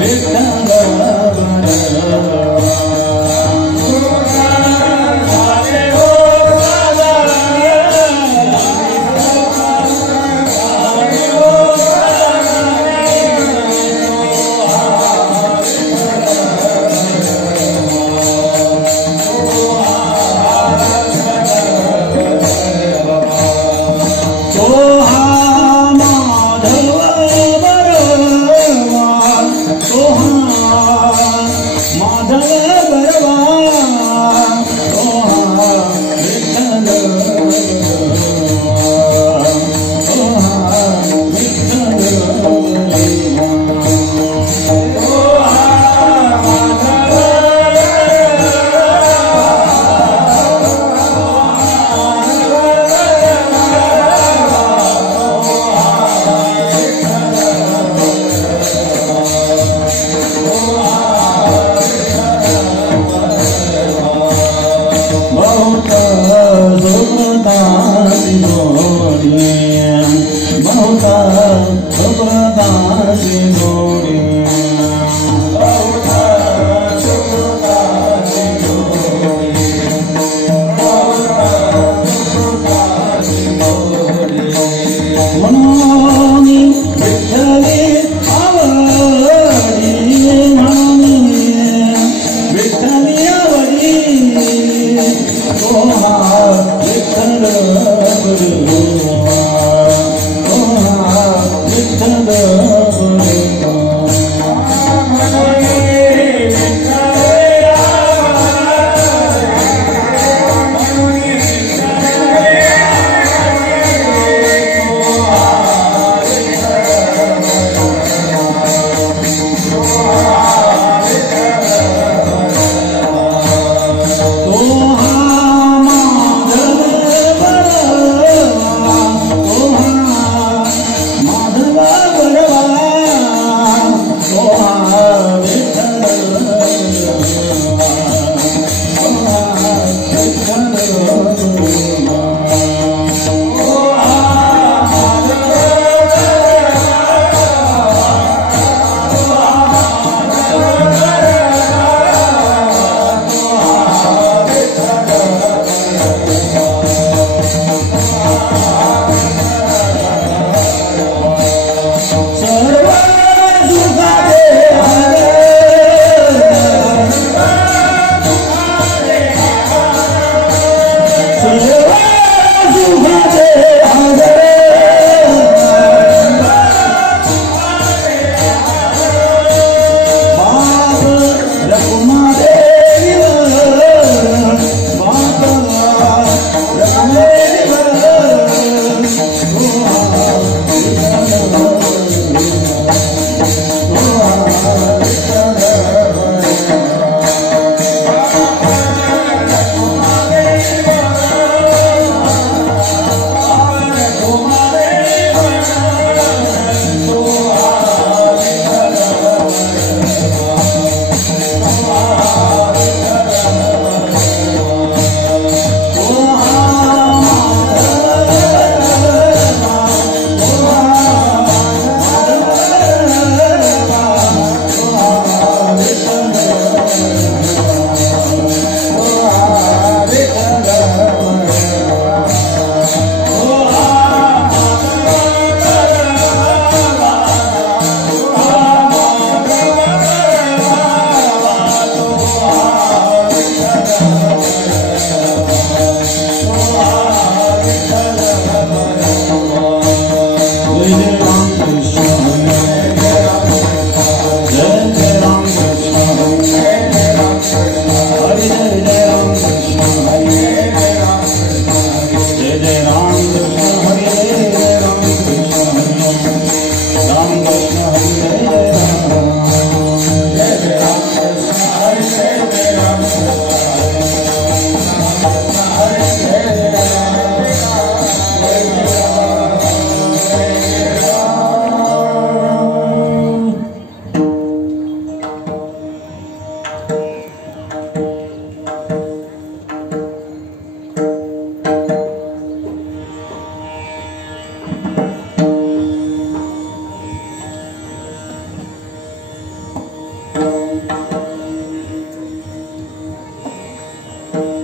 Vittala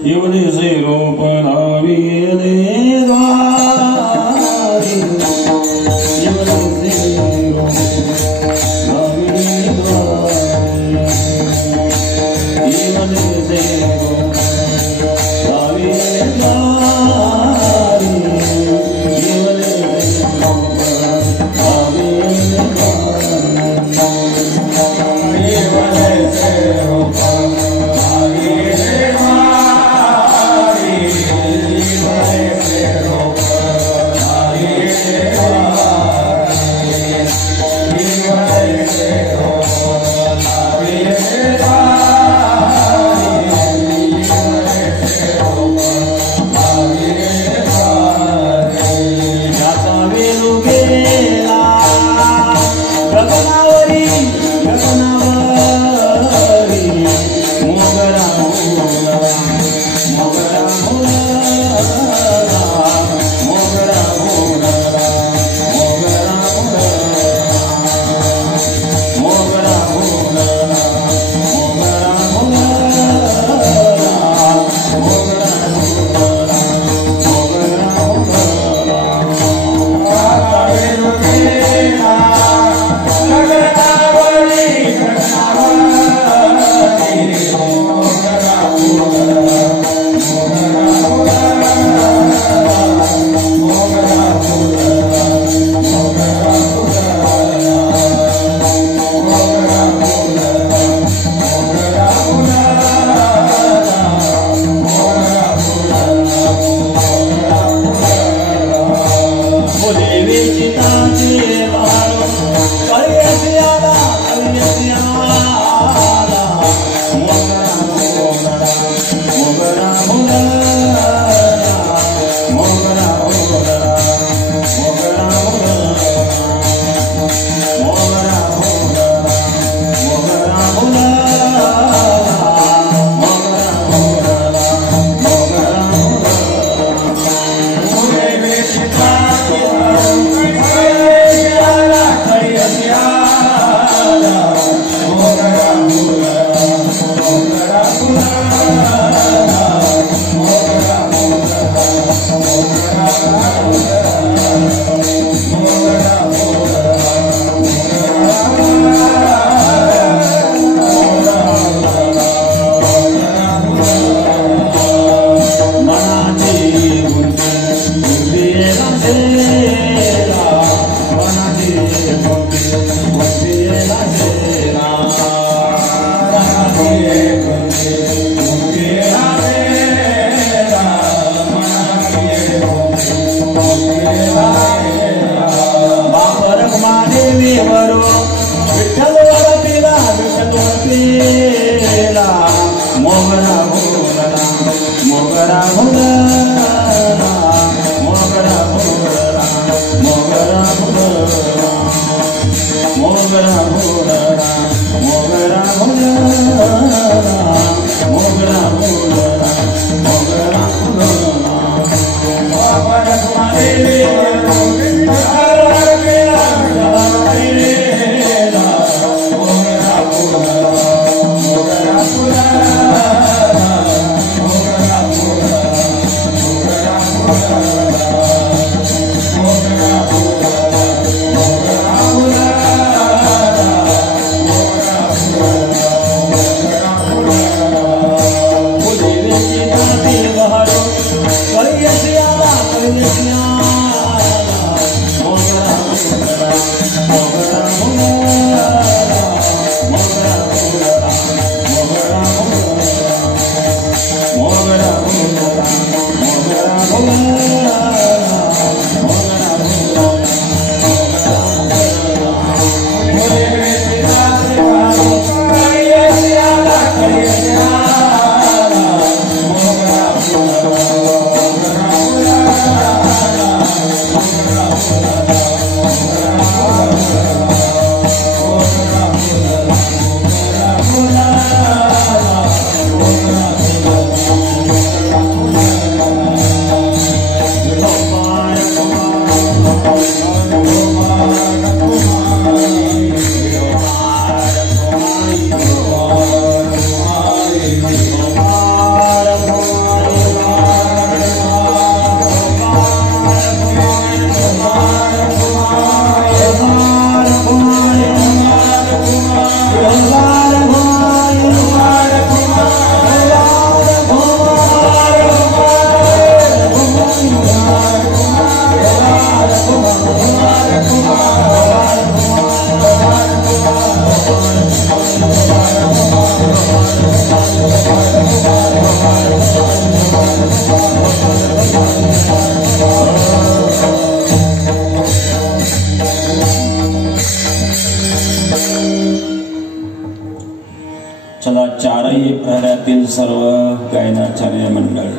युवनिसे रूपनावीयले द्वारि युवनिसे रूपनावीयले द्वारि युवनिसे रूपनावीयले द्वारि युवनिसे रूपनावीयले द्वारि युवनिसे चला चारही प्रहरातील सर्व गायनाचार्य मंडळ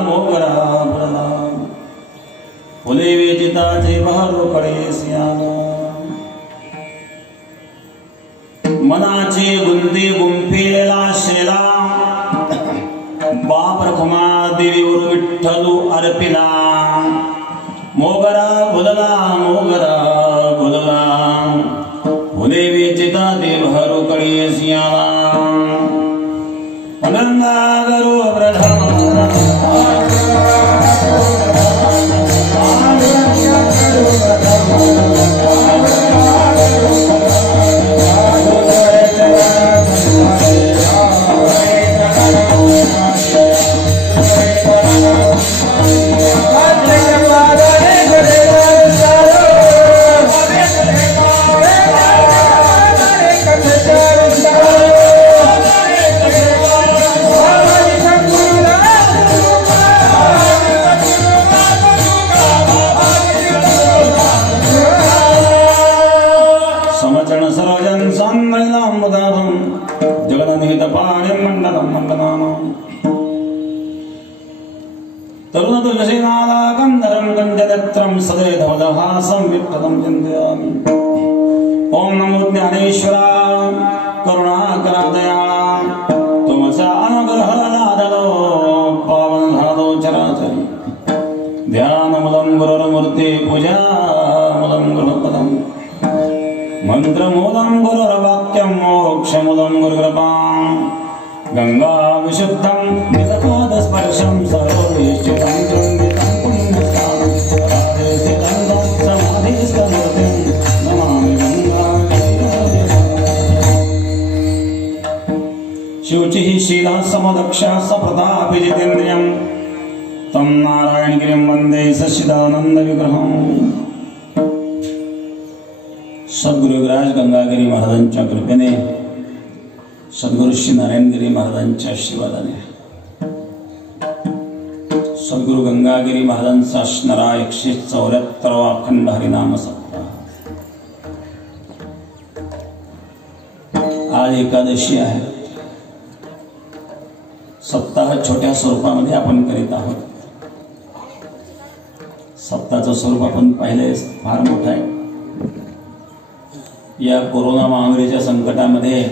मोगरा भुलला फुले वेचिताचे बहारो कडे सियाना मनाचे गुंदे गुंफेला शेला बाप रखमा देवीवर विठ्ठलू अर्पिला मोगरा भुलला फुले वेचिता ते बहारो कडे सियाना गंगा गरो प्रधान ओम नमो ज्ञानेश्वराय करुणाकरा दयाळा तुमचा अनुग्रह लादलो पावन झालो चराचरी ध्यानमूलं गुरुर्मूर्ते पूजामूलं गुरुपदं मंत्रमूलं गुरुर्वाक्यं मोक्षमूलं गुरुकृपां गंगा विशुद्धं निजपादस्पर्शं सर्ववेष्टितं चुम्बितं पुण्यस्थानं राधेस्थितं समाधिस्थमूर्तिं नमामि गंगाजलम्। शुचिः शीलः समदक्षः सप्रतापि जितेन्द्रियं तं नारायणगिरिं वन्दे सच्चिदानन्दविग्रहम्। सद्गुरु विराज गंगागिरी महाराजांच्या कृपेने, सद्गुरु श्री नारायणगिरी महाराजांच्या आशीर्वादाने, सद्गुरु गंगागिरी महाराजांचा असणारा 174वा अखंड हरिनाम सप्ताह। आज एकादशी आहे। सप्ताह छोट्या स्वरूपामध्ये आपण करीत आहोत। सप्ताहाचं स्वरूप आपण पाहिले फार मोठं आहे। या कोरोना महामारीच्या संकटामध्ये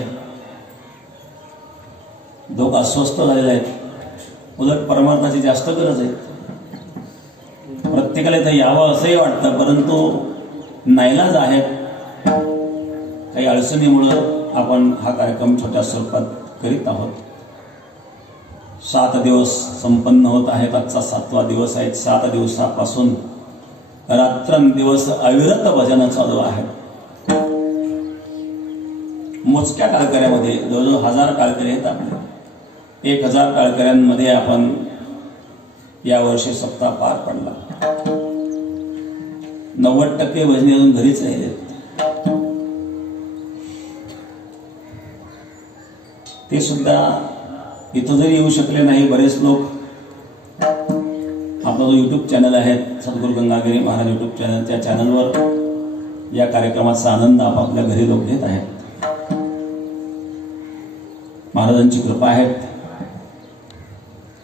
लोक अस्वस्थ झालेले आहेत। उलट परमार्थाची जास्त गरज आहे। प्रत्येकाला इथं यावं असंही वाटतं, परंतु नाईलाज आहेत। काही अडचणीमुळे आपण हा कार्यक्रम छोट्या स्वरूपात करीत आहोत। 7 दिवस संपन्न होत आहेत। आजचा 7वा दिवस आहे। 7 दिवसापासून रात्रंदिवस अविरत भजन चालू आहे। मोजक्या काळकऱ्यामध्ये जवळजवळ 1000 काळकरी आहेत आपले। 1000 काळकऱ्यांमध्ये आपण यावर्षी सप्ताह पार पडला। 90% भजनी अजून घरीच राहिले। ते सुद्धा इथं जरी येऊ शकले नाही। बरेच लोक आपला जो युट्यूब चॅनल आहे सद्गुरु गंगागिरी महाराज युट्यूब चॅनल, त्या चॅनलवर या कार्यक्रमाचा आनंद आपापल्या घरी लोक घेत आहेत। महाराजांची कृपा आहे।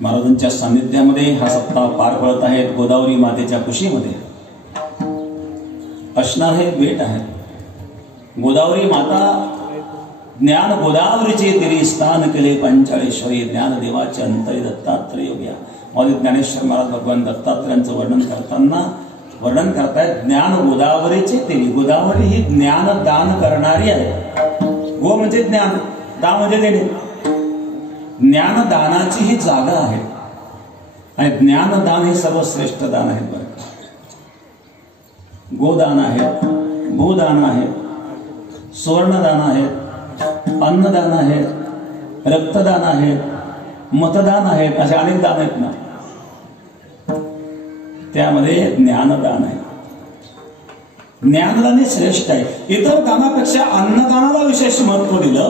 महाराजांच्या सान्निध्यामध्ये हा सप्ताह पार पडत आहे। गोदावरी मातेच्या कुशीमध्ये असणार हे बेट आहे। गोदावरी माता ज्ञान गोदावरीचे तिरी स्थान केले पंचाळेश्वरी, ज्ञानदेवाचे अंतरी दत्तात्रय योग्या। मौली ज्ञानेश्वर महाराज भगवान दत्तात्रयांचं वर्णन करतायत। ज्ञान गोदावरीचे तिरी। गोदावरी ही ज्ञान दान करणारी आहे। गो म्हणजे ज्ञान, दा म्हणजे देणे। ज्ञानदानाची ही जागा आहे आणि ज्ञानदान हे सर्वश्रेष्ठ दान आहे। बरं, गोदान आहे, भूदान आहे, सुवर्णदान आहे, अन्नदान आहे, रक्तदान आहे, मतदान आहे, असे अनेक दान आहेत ना। त्यामध्ये ज्ञानदान आहे। ज्ञानदान हे श्रेष्ठ आहे। इतर दानापेक्षा अन्नदानाला विशेष महत्व दिलं।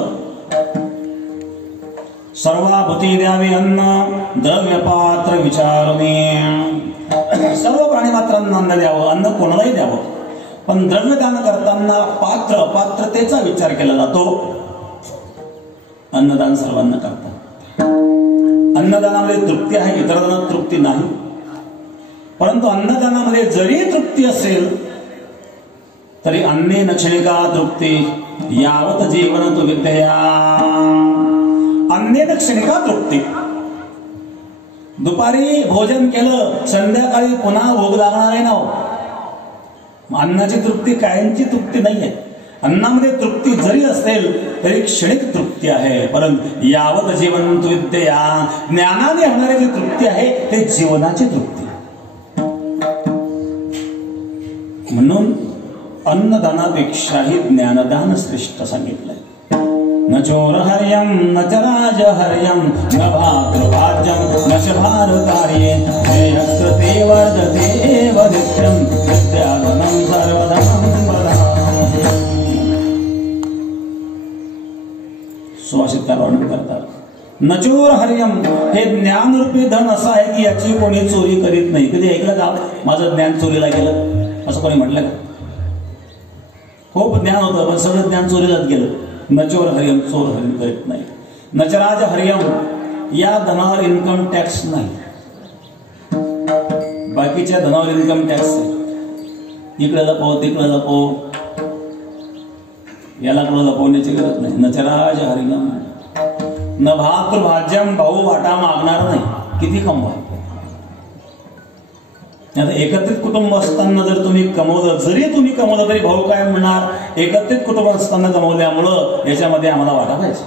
सर्वाभूती द्यावे अन्न, द्रव्य पात्र विचारणे। सर्व प्राणी मात्रांना अन्न द्यावं, अन्न कोणालाही द्यावं, पण द्रव्यदान करताना पात्र अपात्रतेचा विचार केला जातो। अन्नदान सर्वांना करतात। अन्नदानामध्ये तृप्ती आहे, इतर दानात तृप्ती नाही। परंतु अन्नदानामध्ये जरी तृप्ती असेल तरी अन्नेन क्षणिका तृप्ती यावत जीवन तु विद्यया। अन्नेन क्षणिका तृप्ती। दुपारी भोजन केलं, संध्याकाळी पुन्हा भोग लागणार आहे ना। अन्नाची तृप्ती कायमची तृप्ती नाहीये। अन्नामध्ये तृप्ती जरी असेल तरी क्षणिक तृप्ती आहे। परंतु यावत जीवन तु विद्यया, ज्ञानाने होणारी जी तृप्ती आहे ते जीवनाची तृप्ती। म्हणून अन्नदानापेक्षाही ज्ञानदान श्रेष्ठ सांगितलंय। न चोरहर्यं न च राजहर्यं न भातृभाज्यं न च भारकार्ये यत्र वर्धते नित्यं विद्याधनं सर्वधनं प्रधानम्। सुभाषितकार वर्णन करतात, न चोरहर्यं हे ज्ञानरूपी धन असं आहे की याची कोणी चोरी करीत नाही। कधी ऐकलं का माझं ज्ञान चोरीला गेलं असं कोणी म्हटलं का? खूप ज्ञान होतं पण सगळं ज्ञान चोरीलाच गेलं। न चोर हरियम, चोर हरिम करीत नाही। न च राज हरियम, या धनावर इन्कम टॅक्स नाही। बाकीच्या धनावर इन्कम टॅक्स आहे। इकडे लपव, तिकडे लपव, याला कुठं लपवण्याची गरज नाही। न च राज हरियम, न भातृभाज्यम, भाऊ वाटा मागणार नाही, किती कमवा। एकत्रित कुटुंब असताना जर तुम्ही कमवलं, जरी तुम्ही कमवलं तरी भाऊ काय म्हणणार, एकत्रित कुटुंब असताना कमवल्यामुळं याच्यामध्ये आम्हाला वाटा पाहिजे।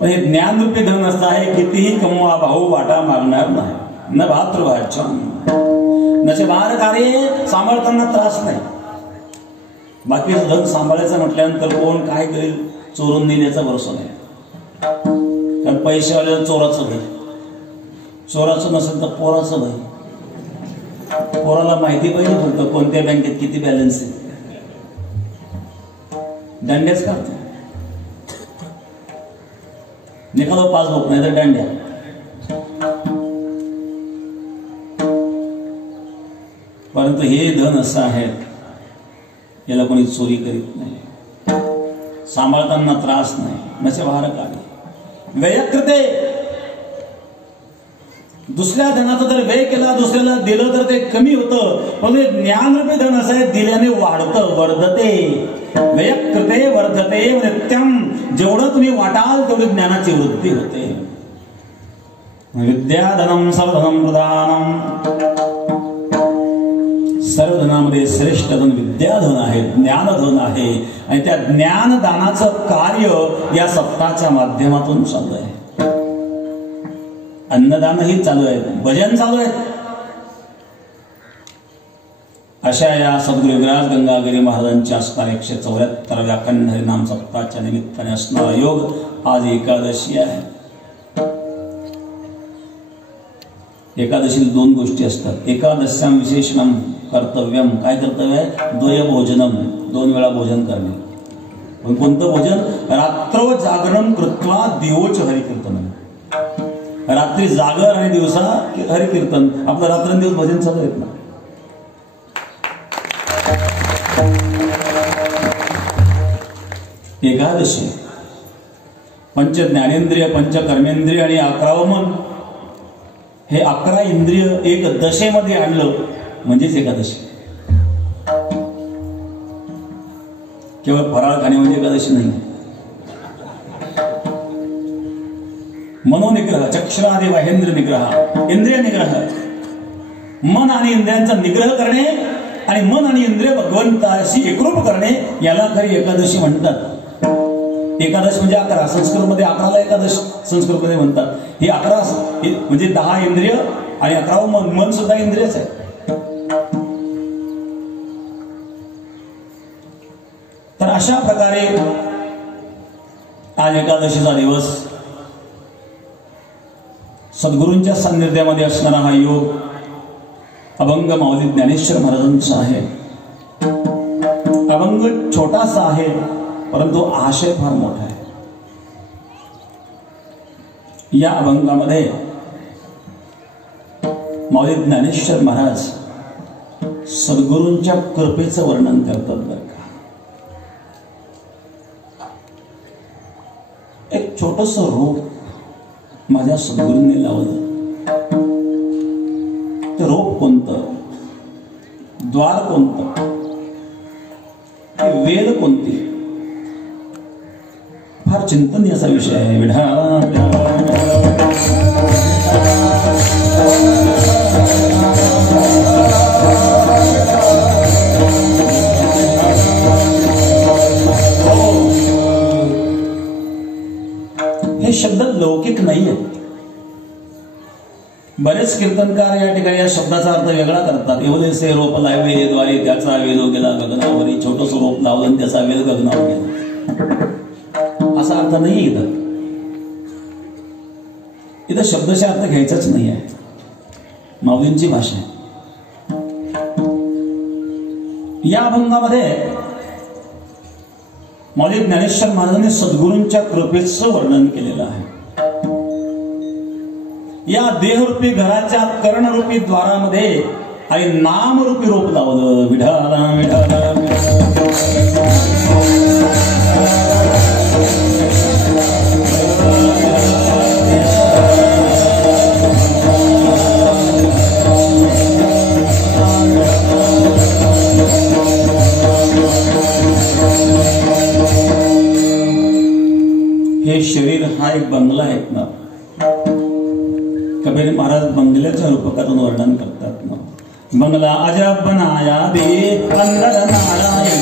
पण हे ज्ञानरूपी धन असं आहे, कितीही कमवा भाऊ वाटा मागणार नाही. न भातृवाचन नचे बाहेर कार्य, सांभाळताना त्रास नाही. बाकीचं धन सांभाळायचं म्हटल्यानंतर कोण काय करेल, चोरून नेण्याचा भरोसा नाही. कारण पैशावाल्याला चोराचं भय, चोराचं नसेल तर पोराचं भय. पोराला माहिती पाहिजे फक्त कोणत्या बँकेत किती बॅलन्स आहे, दंड्याच करतो. निकालो पासबुक नाही तर दंड्या. परंतु हे धन असं आहे, याला कोणी चोरी करीत नाही, सांभाळताना त्रास नाही. नचे बाहेर काढे व्ययकृते. दुसऱ्या धनाचा जर व्यय केला, दुसऱ्याला दिलं तर ते कमी होतं. पण ज्ञानरूपी धन असं आहे, दिल्याने वाढतं, वर्धते. व्ययकृते वर्धते नित्यम. जेवढं तुम्ही वाटाल तेवढी ज्ञानाची वृद्धी होते. विद्याधनम सर्वधनम प्रधानम. सर्व धनामध्ये श्रेष्ठ धन विद्याधन आहे, ज्ञानधन आहे. आणि त्या ज्ञानदानाचं कार्य या सप्ताहाच्या माध्यमातून चालू आहे. अन्नदानही चालू आहे, भजन चालू आहे. अशा या सद्गुरू विराज गंगागिरी महाराजांच्या असणाऱ्या 174व्या अखंड हरिनाम सप्ताहाच्या निमित्ताने असणारा योग आज एकादशी आहे. एकादशीला 2 गोष्टी असतात. एकादश्याम विशेषणम कर्तव्यम. काय कर्तव्य आहे? द्वय भोजनम, 2 वेळा भोजन करणे. पण कोणतं भोजन? रात्र जागरण कृत्वा दिवोच हरिकीर्तन. रात्री जागर आणि दिवसा हरिकीर्तन. आपलं रात्रंदिवस भजन चालू आहेत ना. एकादशी पंच ज्ञानेंद्रिय, पंच कर्मेंद्रिय आणि 11वं मन, हे 11 इंद्रिय एक दशेमध्ये आणलं म्हणजेच एकादशी. केवळ फराळ खाणे म्हणजे एकादशी नाही. मनोनिग्रह, चक्षुरादि वाहेंद्र निग्रह, इंद्रिय निग्रह, मन आणि इंद्रियांचा निग्रह करणे आणि मन आणि इंद्रिय भगवंताशी एकरूप करणे, याला खरी एकादशी म्हणतात. एकादश म्हणजे 11. संस्कृतमध्ये 11ला एकादश संस्कृतमध्ये म्हणतात. ही 11 म्हणजे 10 इंद्रिय आणि 11वं मन. मन सुद्धा इंद्रियच आहे. तर अशा प्रकारे आज एकादशीचा दिवस सद्गुरूंच्या सान्निध्यामध्ये असणारा हा योग अभंग माऊली ज्ञानेश्वर महाराजांचा आहे. अभंग छोटासा आहे, परंतु आशय फार मोठा आहे. या अभंगामध्ये माऊली ज्ञानेश्वर महाराज सद्गुरूंच्या कृपेचं वर्णन करतात. बरं का, एक छोटस रोप माझ्या सद्गुरूंनी लावलं. ते रोप कोणतं, द्वार कोणतं, वेल कोणती, फार चिंतनीय असा विषय आहे. हे शब्द लौकिक नाही आहेत. बरेच कीर्तनकार या ठिकाणी या शब्दाचा अर्थ वेगळा करतात. एवढेसे रोप लावले द्वारे त्याचा वेल गेला गगनावरी. छोटस रोप लावलं आणि त्याचा वेल गगनावर गेला, असा अर्थ नाही. इथं शब्दशः अर्थ घ्यायचाच नाही आहे. माऊलींची भाषा आहे. या अभंगामध्ये माऊली ज्ञानेश्वर महाराजांनी सद्गुरूंच्या कृपेचं वर्णन केलेलं आहे. या देहरूपी घराच्या कर्णरूपी द्वारामध्ये आणि नामरूपी रोप लावलं. विठाला विठाला हे शरीर हा एक बंगला आहे ना. कबीर महाराज बंगल्याच्या रूपकातून वर्णन करतात ना. बंगला अजब बनाया दे अंदर नारायण.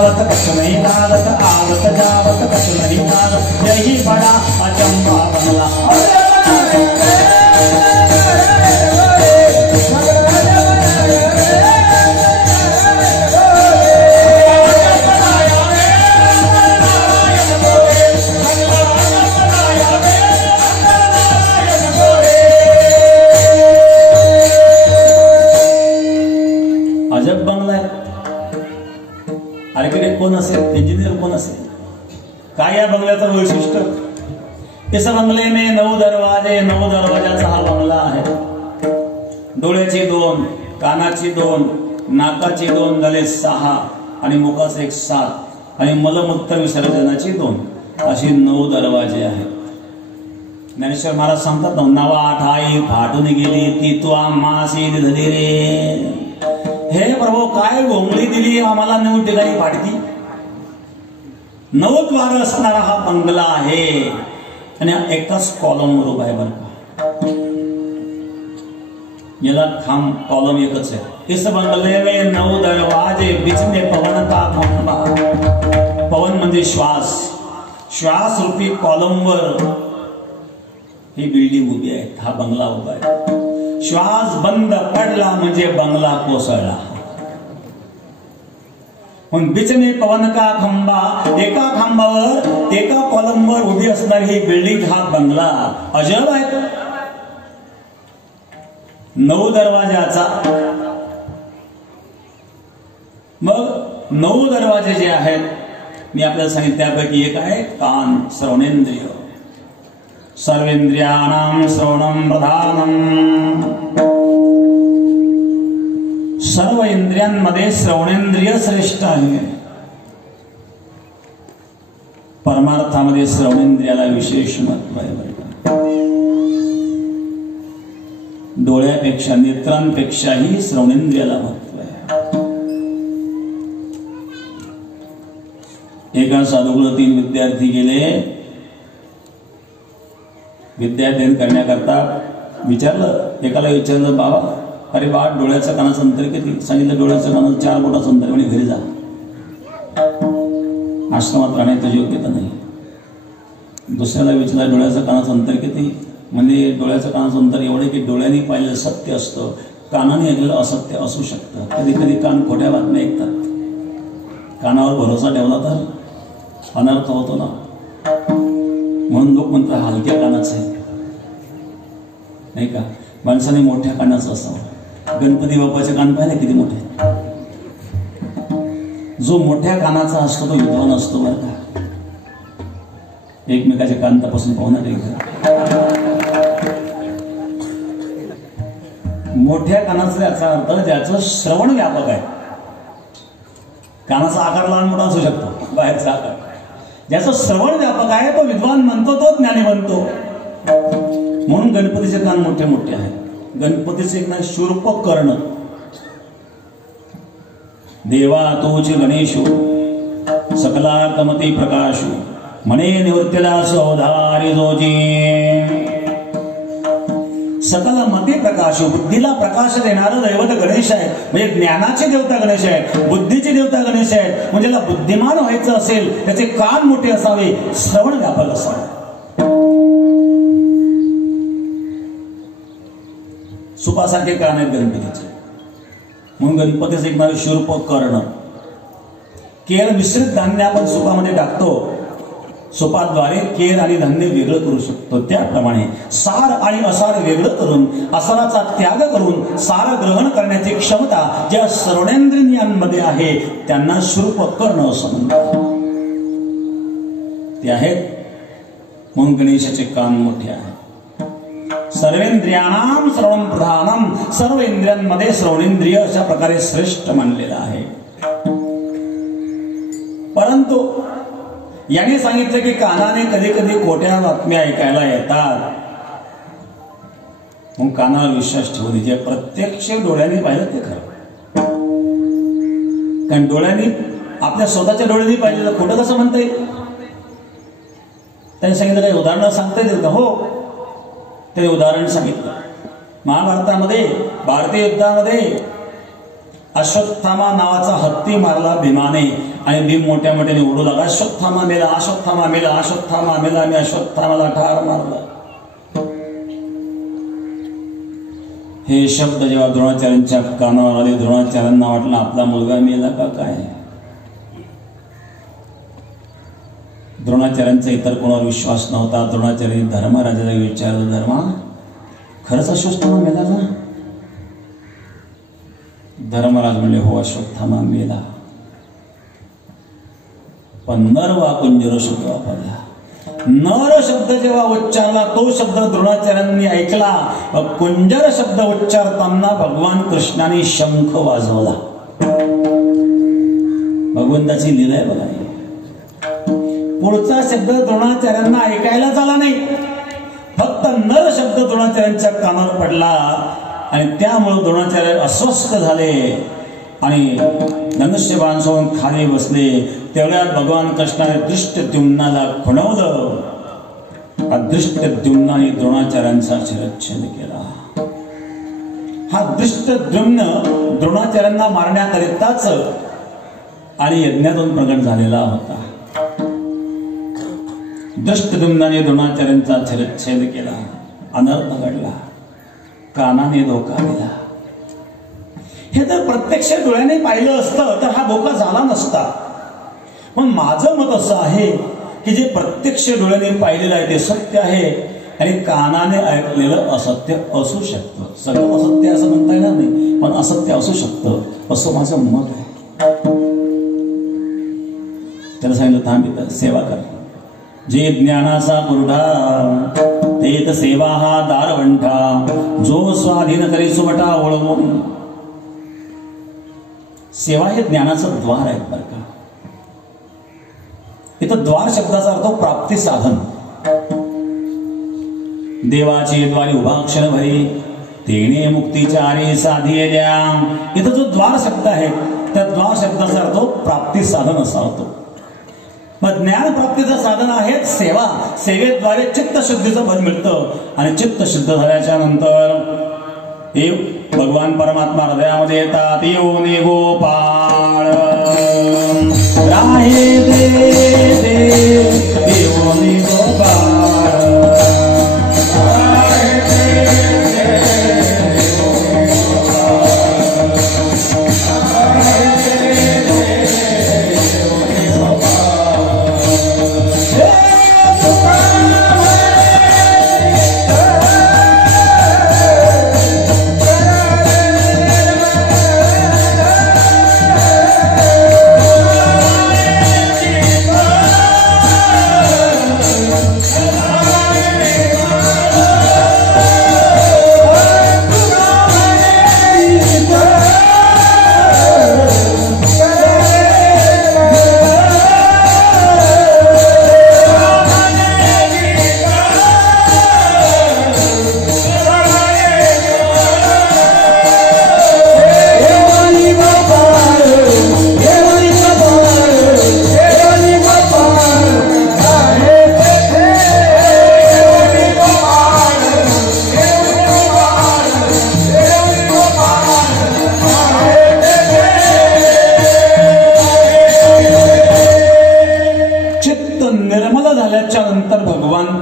आवत कछ नहीं लागत, आवत जावत कछ नहीं लागत, यही बड़ा अचंबा बंगला। अजब बंगला है। आर्किटेक्ट कोण असेल, इंजिनियर कोण असेल, काय या बंगल्याचं वैशिष्ट्य? इस बंगले में 9 दरवाजे, 9 दरवाजाचा हा बंगला आहे। डोळ्याची 2, कानाची 2, नाकाची 2 झाले 6 आणि मुखाचे 1 7 आणि मलमूत्र विसर्जनाची 2 अशी 9 दरवाजे आहेत। ज्ञानेश्वर महाराज सांगतात ना, नवा ठाई फाटून गेली ती तू आम्हासी दिली रे। हे प्रभू काय गोंगली दिली आम्हाला 9 ठिकाणी फाटती। 9 द्वार असणारा हा बंगला आहे आणि एकाच कॉलमवर उभा आहे बरं का। याला खांब कॉलम एकच आहे। इस बंगले में 9 दरवाजे, बीच में पवन का खंबा। पवन म्हणजे श्वास, श्वास रूपी कॉलमवर ही बिल्डिंग उभी आहे, हा बंगला उभा आहे। श्वास बंद पडला म्हणजे बंगला कोसळला। बीच में पवन का खंबा, एका खांबावर एका कॉलमवर उभी असणारी ही बिल्डिंग, हा बंगला अजब आहे। 9 दरवाजाचा, मग 9 दरवाजे जे आहेत मी आपल्याला सांगितलं त्यापैकी एक आहे कान, श्रवणेंद्रिय। सर्वेंद्रियाणां श्रवणं प्रधानम्। सर्व इंद्रियांमध्ये श्रवणेंद्रिय श्रेष्ठ आहे। परमार्थामध्ये श्रवणेंद्रियाला विशेष महत्व आहे। डोळ्यापेक्षा, नेत्रांपेक्षाही श्रवणेंद्रियाला महत्व आहे। एका साधूकडे 3 विद्यार्थी गेले। विद्याध्ययन करण्याकरता एकाला विचारलं, बाबा अरे बा डोळ्याचं कानाचं अंतर किती? सांगितलं डोळ्याचं कानाचं 4 बोटाचं अंतर, म्हणजे घरी जा, आश्रमात राहण्याची योग्यता नाही। दुसऱ्याला विचारलं डोळ्याचं कानाचं अंतर किती? म्हणजे डोळ्याचं कानाचं अंतर एवढे की डोळ्यांनी पाहिलेलं सत्य असतं, कानाने ऐकलेलं असत्य असू शकतं। कधी कधी कान खोट्या बातम्या ऐकतात। कानावर भरोसा ठेवला तर अनर्थ होतो ना, म्हणून लोक म्हणतात हलक्या कानाचं आहे, नाही का? माणसाने मोठ्या कानाचं असावं। गणपती बाप्पाचे कान पाहिले किती मोठे? जो मोठ्या कानाचा असतो तो विद्वान असतो बरं का। एकमेकाचे कान तपासून पाहणार एकदा। मोठ्या कानाचा याचा अर्थ ज्याचं श्रवण व्यापक आहे। कानाचा आकार लहान मोठा असू शकतो, बाहेरचा आकार, ज्याचं श्रवण व्यापक आहे तो विद्वान म्हणतो, तो ज्ञानी बनतो। म्हणून गणपतीचे कान मोठे मोठे आहेत। गणपतीचे एक नाव शूर्पक कर्ण। देवा तोच गणेशो सकला कमती प्रकाशो, म्हणे निवृत्तीला सौधारी जोजी। सकल मती प्रकाशो, बुद्धीला प्रकाश देणारं दैवत गणेश आहे। म्हणजे ज्ञानाची देवता गणेश आहे, बुद्धीची देवता गणेश आहे। म्हणजे ज्याला बुद्धिमान व्हायचं असेल त्याचे कान मोठे असावे, श्रवण व्यापक असावे। सुपासारखे कान आहेत गणपतीचे, म्हणून गणपतीचे एक नाव शूर्पक कर्ण। केळ मिश्रित धान्य आपण सुपामध्ये टाकतो, सुपाद्वारे केर आणि धान्य वेगळं करू शकतो। त्याप्रमाणे सार आणि असार वेगळं करून, असाराचा त्याग करून सार ग्रहण करण्याची क्षमता ज्या श्रवणेंद्रियांमध्ये आहे त्यांना शूर्पकर्ण असं म्हणतात। ते आहेत, म्हणून गणेशाचे कान मोठे आहेत। सर्वेंद्रियाणां श्रवणं प्रधानम, सर्व इंद्रियांमध्ये श्रवणेंद्रिय अशा प्रकारे श्रेष्ठ मानलेलं आहे। परंतु याने सांगितलं की कानाने कधी कधी खोट्या बातम्या ऐकायला येतात, मग कानावर विश्वास ठेवू दे। जे प्रत्यक्ष डोळ्यांनी पाहिलं ते खरं, कारण डोळ्यांनी आपल्या स्वतःच्या डोळ्यांनी पाहिलं तर खोटं कसं म्हणता येईल? त्यांनी सांगितलं काही उदाहरणं सांगता येतील का? हो, ते उदाहरण सांगितलं। महाभारतामध्ये, भारतीय युद्धामध्ये अश्वत्थामा नावाचा हत्ती मारला भीमाने आणि भीम मोठ्या मोठ्याने ओढू लागला, अश्वत्थामा मेला, अश्वत्थामा मेला, अश्वत्थामा मेला, मी अश्वत्थामाला ठार मारला. हे शब्द जेव्हा द्रोणाचार्यांच्या कानावर आले, द्रोणाचार्यांना वाटलं आपला मुलगा मेला का काय. द्रोणाचार्यांचा इतर कोणावर विश्वास नव्हता. द्रोणाचार्यांनी धर्मराजाला विचारलं, धर्मा खरंच अश्वत्थामा मेला ना. धर्मराज म्हणले, हो अश्वत्थामा मेला, पण नर वा कुंजर शब्द वापरला. नर शब्द जेव्हा उच्चारला, तो शब्द द्रोणाचार्यांनी ऐकला. कुंजर शब्द उच्चारताना भगवान कृष्णाने शंख वाजवला. भगवंताची लीला आहे बघा. पुढचा शब्द द्रोणाचार्यांना ऐकायला झाला नाही, फक्त नर शब्द द्रोणाचार्यांच्या कानावर पडला आणि त्यामुळे द्रोणाचार्य अस्वस्थ झाले आणि धनुष्यबाण सोडून खाली बसले. तेवढ्यात भगवान कृष्णाने दृष्टद्युम्नाला खुणवलं. दृष्टद्युम्नाने द्रोणाचार्यांचा शिरच्छेद केला. हा दृष्टद्युम्न द्रोणाचार्यांना मारण्याकरिताच आणि यज्ञातून प्रगट झालेला होता. दृष्टद्युम्नाने द्रोणाचार्यांचा शिरच्छेद केला, अनर्थ घडला, कानाने धोका दिला. हे जर प्रत्यक्ष डोळ्याने पाहिलं असतं तर हा धोका झाला नसता. पण माझं मत असं आहे की जे प्रत्यक्ष डोळ्याने पाहिलेलं आहे ते सत्य आहे आणि कानाने ऐकलेलं असत्य असू शकतं. सगळं असत्य असं म्हणता येणार नाही, पण असत्य असू शकतं असं माझं मत आहे. त्याला सांगितलं, थांब इथं सेवा कर. जे ज्ञानाचा पुरठा तेत सेवा हा दारवंठा, जो स्वाधीन करी सुवटा ओळखून. सेवा हे ज्ञानाचं द्वार आहे बरं का. इथं द्वार शब्दाचा अर्थ प्राप्ती साधन. देवाची द्वारी उभा क्षण भरी, तेने मुक्तीच्या आरी साधिल्या. इथं जो द्वार शब्द आहे त्या द्वार शब्दाचा अर्थ प्राप्ती साधन असा होतो. मग ज्ञान प्राप्तीचं साधन आहे सेवा. सेवेद्वारे चित्तशुद्धीचं फल मिळतं आणि चित्त शुद्ध झाल्याच्या नंतर भगवान परमात्मा हृदयामध्ये येतात. येऊन गोपाळ राहे दे येऊन गोपाळ.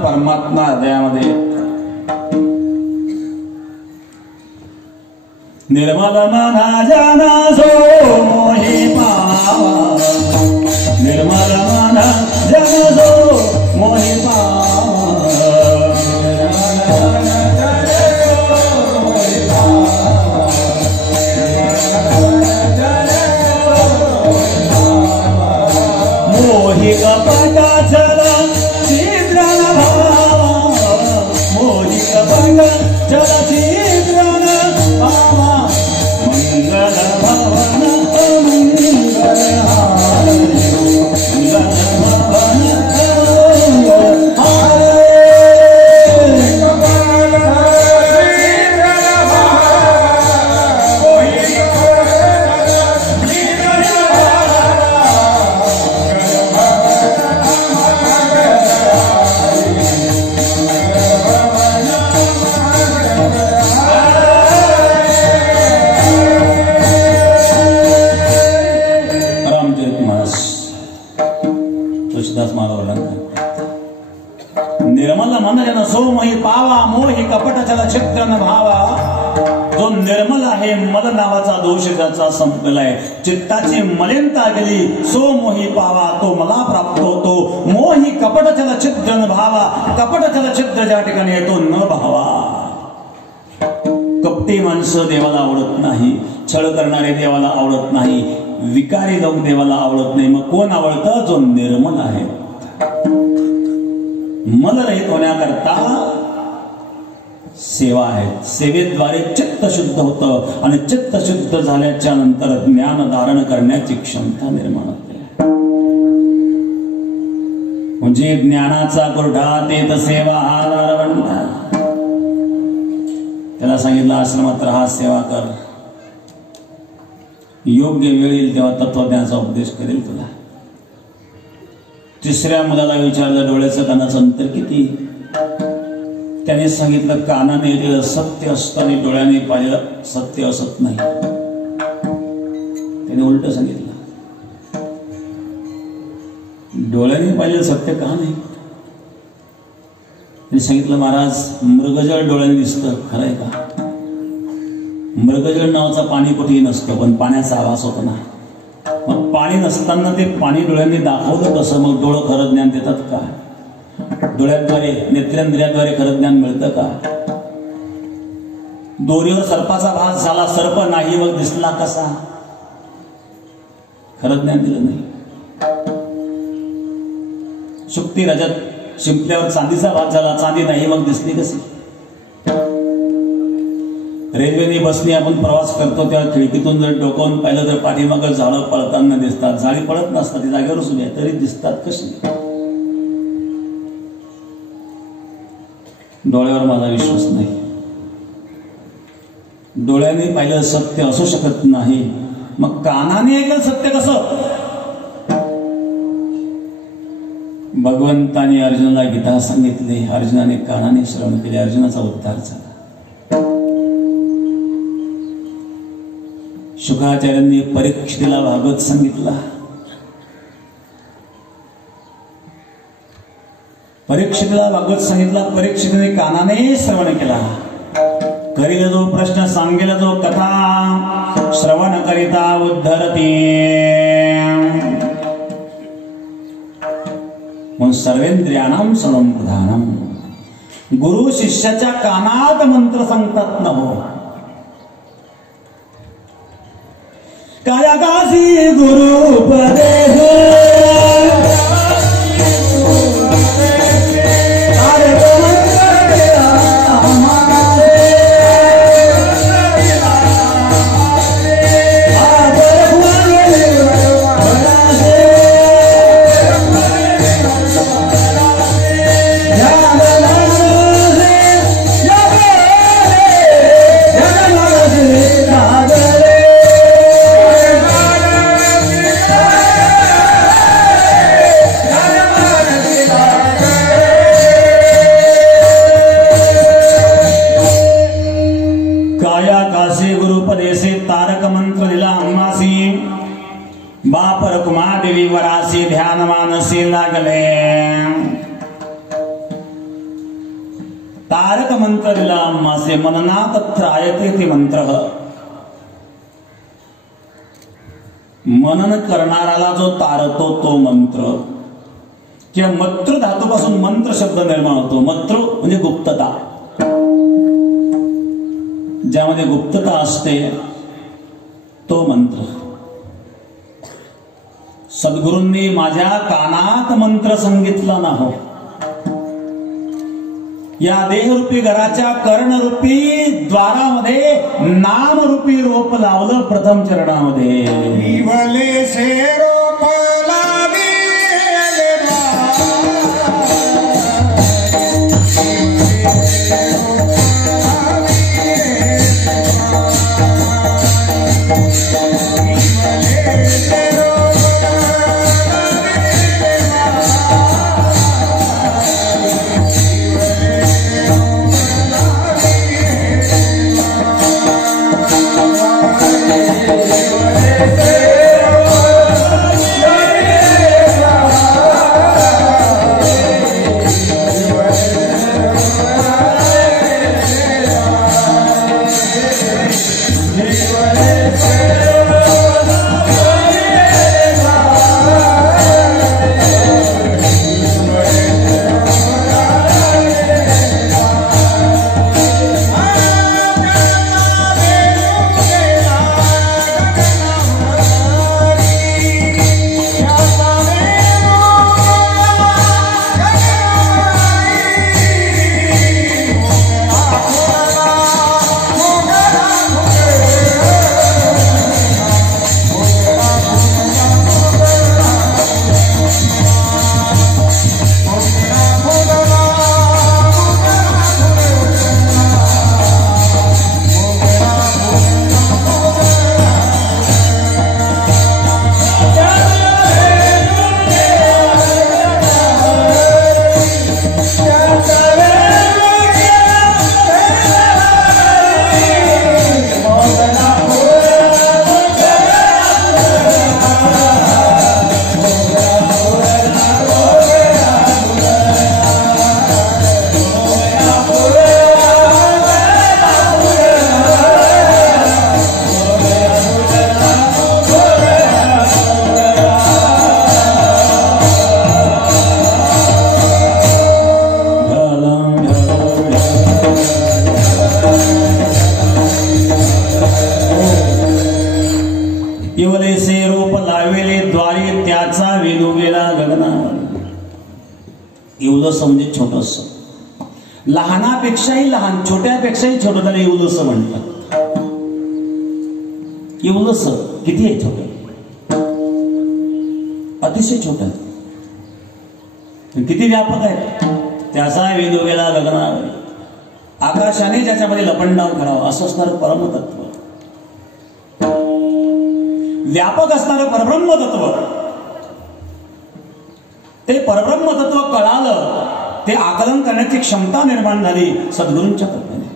परमात्मा हृदयामध्ये निर्मल मना जाना सो मोहि पावा. निर्मल मना जाना सो मोहि पावा. मोहि कपटा चला चिद्रन भावा. मोहि कपटा चला चिद्रन भावा. मंगल भवन मंगल हारी मंगल तुळशीदास महाराज वर्णन करतात. निर्मल मन जन सो मोही पावा, मोही कपट चल छिद्र न भावा. जो निर्मल आहे, मल नावाचा दोष त्याचा संपलाय. चित्ताची मलिनता गेली, सो मोही पावा, तो मला प्राप्त होतो. मोही कपट चल छिद्र न भावा, कपट चल छिद्र ज्या ठिकाणी येतो न भावा. कपटी माणसं देवाला आवडत नाही, छळ करणारे देवाला आवडत नाही, विकारी लोक देवाला आवडत नाही. मग कोण आवडतं? जो निर्मल आहे. मलरहित होण्याकरता सेवा आहे. सेवेद्वारे चित्त शुद्ध होतं आणि चित्त शुद्ध झाल्याच्या नंतर ज्ञान धारण करण्याची क्षमता निर्माण होते. म्हणजे ज्ञानाचा कोरडा तेत सेवा हा नारवंडा. त्याला सांगितलं आश्रमात राहा, सेवा कर. योग्य वेळ येईल तेव्हा तत्वज्ञानाचा उपदेश करेल तुला. तिसऱ्या मुलाला विचारलं डोळ्याचं कानाचं अंतर किती. त्याने सांगितलं कानाने ऐकलेलं सत्य असतं आणि डोळ्याने पाहिलेलं सत्य असत नाही. त्याने उलट सांगितलं, डोळ्याने पाहिलेलं सत्य का नाही. त्यांनी सांगितलं महाराज मृगजळ डोळ्याने दिसतं, खरंय का. मृगजळ नावाचं पाणी कुठेही नसतं, पण पाण्याचा आवाज होतो ना. मग पाणी नसताना ते पाणी डोळ्यांनी दाखवलं कसं. मग डोळं खरं ज्ञान देतात का. डोळ्यांद्वारे नेत्रेंद्रियाद्वारे खरं ज्ञान मिळतं का. दोरीवर सर्पाचा भास झाला, सर्प नाही मग दिसला कसा. खरं ज्ञान दिलं नाही. शुक्ती रजत शिंपल्यावर चांदीचा भास झाला, चांदी नाही मग दिसली कशी. रेल्वेने बसने आपण प्रवास करतो तेव्हा खिडकीतून जर डोकावून पाहिलं तर पाठीमागं झाडं पळताना दिसतात. झाडी पळत नसतात, ती जागेवरच उभी आहे तरी दिसतात कशी. डोळ्यावर माझा विश्वास नाही. डोळ्याने पाहिलं सत्य असू शकत नाही, मग कानाने ऐकलं सत्य कसं. भगवंताने अर्जुनाला गीता सांगितली, अर्जुनाने कानाने श्रवण केले, अर्जुनाचा उद्धार झाला. शुकाचार्यांनी परीक्षितीला भागवत सांगितला. परीक्षितीला भागवत सांगितला, परीक्षितीने कानाने श्रवण केला. करील जो प्रश्न सांगेल जो कथा, श्रवण करिता उद्धरती. म्हणून सर्वेंद्रियाणाम श्रवण प्रधानम. गुरु शिष्याच्या कानात मंत्र सांगतात न हो. काया काशी गुरु उपदेश, बापर कुमादेवी वरासी ध्यान मानसी लागले. तारक मंत्र दिला मासे मननात त्रायते ते मंत्र. मनन करणाराला जो तारतो तो मंत्र. किंवा मत्र धातूपासून मंत्र शब्द निर्माण होतो. मत्र म्हणजे गुप्तता. ज्यामध्ये गुप्तता असते तो मंत्र. सद्गुरूंनी माझ्या कानात मंत्र सांगितला ना हो. या देहरूपी घराच्या कर्णरूपी द्वारामध्ये नामरूपी रोप लावलं प्रथम चरणामध्ये. एवढंसं म्हणजे छोटंसं, लहानापेक्षाही लहान, छोट्यापेक्षाही छोटं त्याला एवढंसं म्हणतात. एवढंसं किती आहे? छोटं, अतिशय छोटं. किती व्यापक आहे. त्याचा वेदोवेला गगनावर आकाशाने ज्याच्यामध्ये लपंडाव करावं असं असणारं परमतत्व, व्यापक असणारं परब्रह्म तत्व, ते परब्रह्म तत्व कळालं, ते आकलन करण्याची क्षमता निर्माण झाली सद्गुरूंच्या कृपेने.